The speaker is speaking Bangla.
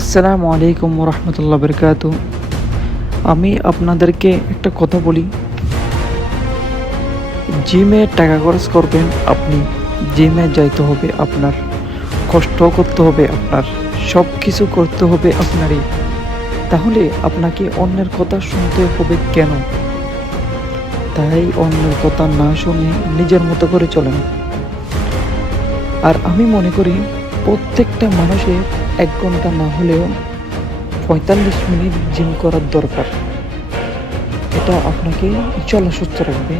আসসালামু আলাইকুম রহমতুল্লাহ বরকাত। আমি আপনাদেরকে একটা কথা বলি, জিমে টাকা খরচ করবেন আপনি, জিমে যাইতে হবে আপনার, কষ্ট করতে হবে আপনার, সব কিছু করতে হবে আপনারই। তাহলে আপনাকে অন্যের কথা শুনতে হবে কেন? তাই অন্যের কথা না শুনে নিজের মতো করে চলেন। আর আমি মনে করি প্রত্যেকটা মানুষের 1 ঘন্টা না হলেও 45 মিনিট জিম করার দরকার। এটা আপনাকে ইনশাল্লাহ সুস্থ রাখবে।